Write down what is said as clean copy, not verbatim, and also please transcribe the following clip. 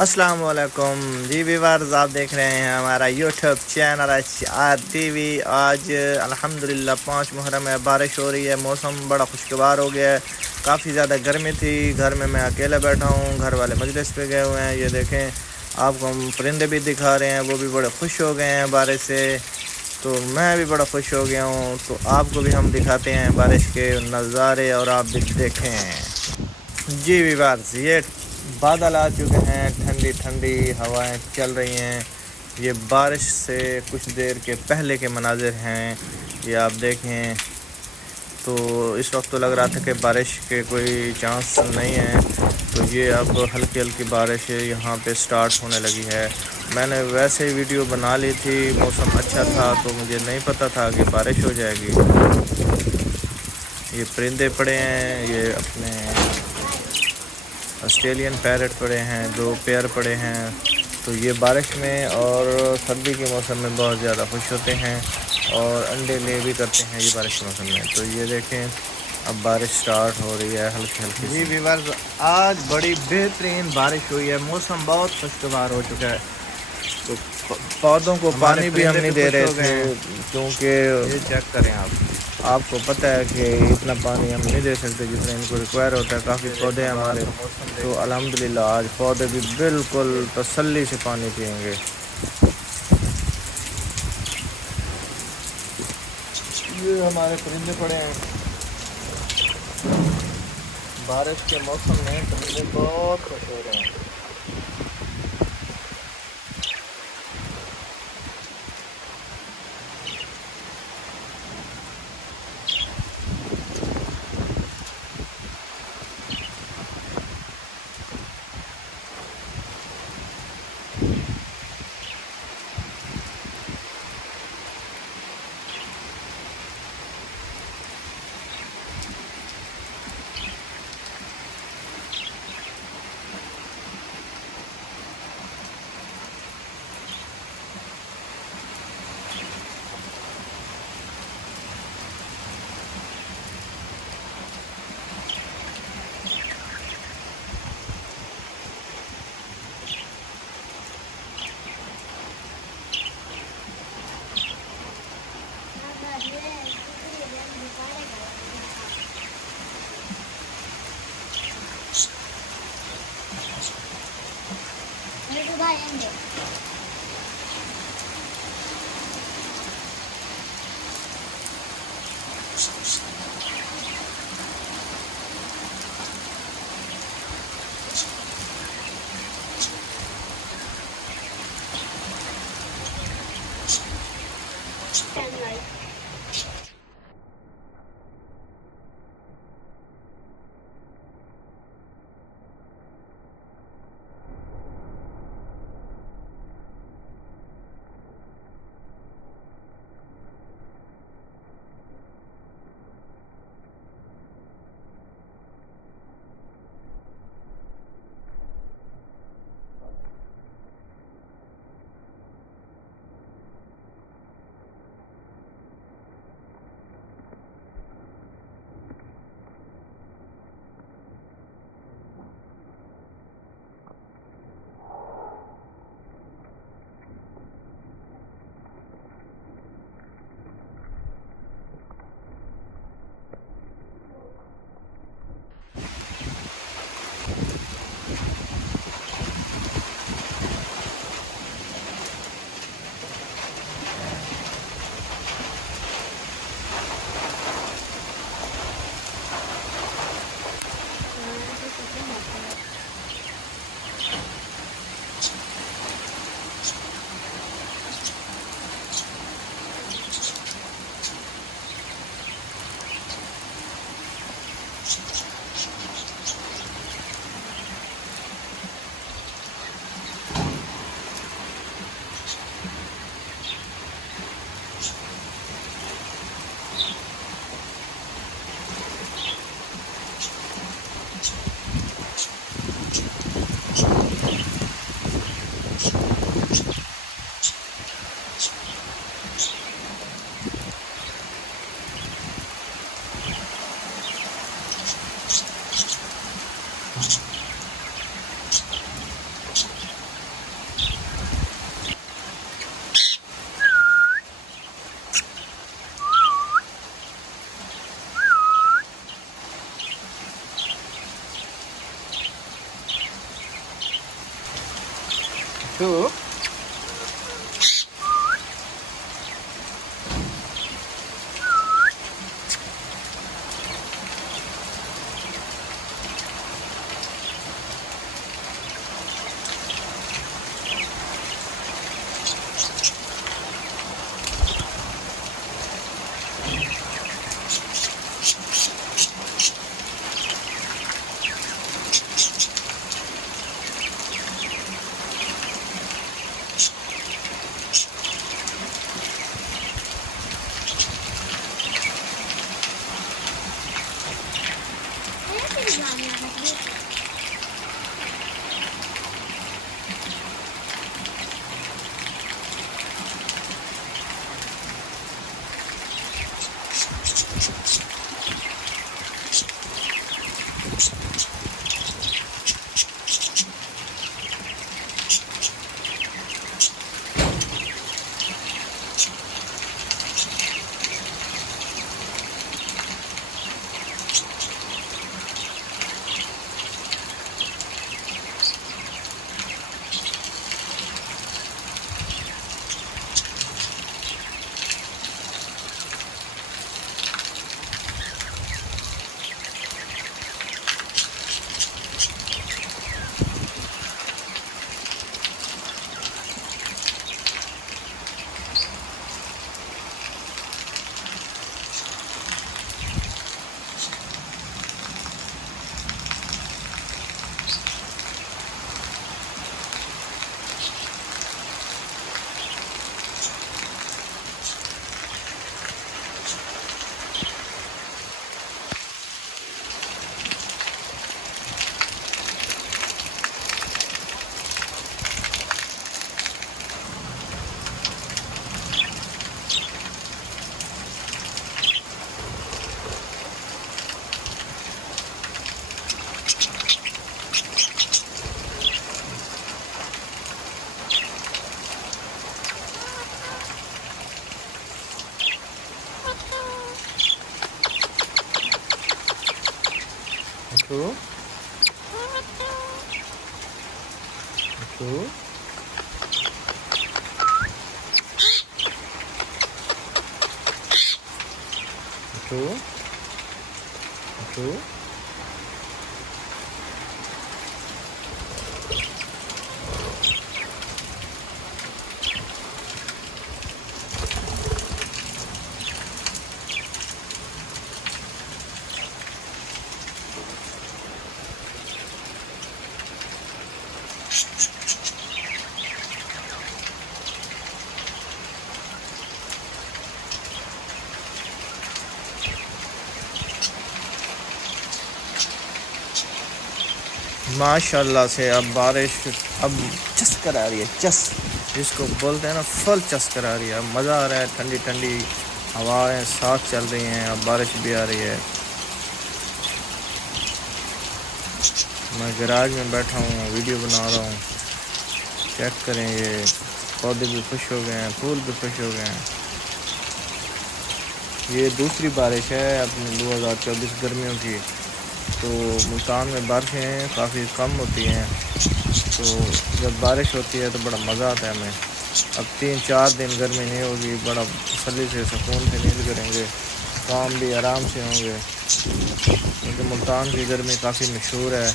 السلام علیکم جی ویورز، آپ دیکھ رہے ہیں ہمارا یوٹیوب چینل ٹی وی۔ آج الحمدللہ 5 محرم ہے، بارش ہو رہی ہے، موسم بڑا خوشگوار ہو گیا ہے۔ کافی زیادہ گرمی تھی، گھر میں اکیلا بیٹھا ہوں، گھر والے مجلس پہ گئے ہوئے ہیں۔ یہ دیکھیں، آپ کو ہم پرندے بھی دکھا رہے ہیں، وہ بھی بڑے خوش ہو گئے ہیں بارش سے، تو میں بھی بڑا خوش ہو گیا ہوں۔ تو آپ کو بھی ہم دکھاتے ہیں بارش کے نظارے، اور آپ بھی دیکھیں۔ جی ویورز، یہ بادل آ چکے ہیں، ٹھنڈی ٹھنڈی ہوائیں چل رہی ہیں۔ یہ بارش سے کچھ دیر کے پہلے کے مناظر ہیں، یہ آپ دیکھیں۔ تو اس وقت تو لگ رہا تھا کہ بارش کے کوئی چانس نہیں ہیں، تو یہ اب ہلکی ہلکی بارش یہاں پہ سٹارٹ ہونے لگی ہے۔ میں نے ویسے ہی ویڈیو بنا لی تھی، موسم اچھا تھا تو مجھے نہیں پتہ تھا کہ بارش ہو جائے گی۔ یہ پرندے پڑے ہیں، یہ اپنے آسٹریلین پیرٹ پڑے ہیں، 2 پیئر پڑے ہیں۔ تو یہ بارش میں اور سردی کے موسم میں بہت زیادہ خوش ہوتے ہیں، اور انڈے لے بھی کرتے ہیں یہ بارش کے موسم میں۔ تو یہ دیکھیں، اب بارش سٹارٹ ہو رہی ہے ہلکی ہلکی سی۔ جی ویورز، آج بڑی بہترین بارش ہوئی ہے، موسم بہت خوشگوار ہو چکا ہے۔ تو پودوں کو پانی بھی ہم نہیں دے رہے تھے، کیونکہ یہ چیک کریں آپ کو پتہ ہے کہ اتنا پانی ہم نہیں دے سکتے جتنا ان کو ریکوائر ہوتا ہے۔ کافی پودے ہیں ہمارے، تو الحمدللہ آج پودے بھی بالکل تسلی سے پانی پئیں گے۔ یہ ہمارے پرندے پڑے ہیں، بارش کے موسم میں پرندے بہت خوش ہو رہے ہیں۔ تو ماشاء اللہ سے اب بارش اب چس کرا رہی ہے، چس جس کو بولتے ہیں نا، فل چس کرا رہی ہے. اب مزہ آ رہا ہے، ٹھنڈی ٹھنڈی ہوائیں ساتھ چل رہی ہیں، اب بارش بھی آ رہی ہے. میں گراج میں بیٹھا ہوں، ویڈیو بنا رہا ہوں. چیک کریں، یہ پودے بھی خوش ہو گئے ہیں، پھول بھی خوش ہو گئے ہیں. یہ دوسری بارش ہے اپنے 2024 گرمیوں کی. تو ملتان میں بارشیں کافی کم ہوتی ہیں، تو جب بارش ہوتی ہے تو بڑا مزہ آتا ہے ہمیں. اب 3-4 دن گرمی نہیں ہوگی، بڑا تسلی سے سکون سے نیند کریں گے، کام بھی آرام سے ہوں گے، کیونکہ ملتان کی گرمی کافی مشہور ہے.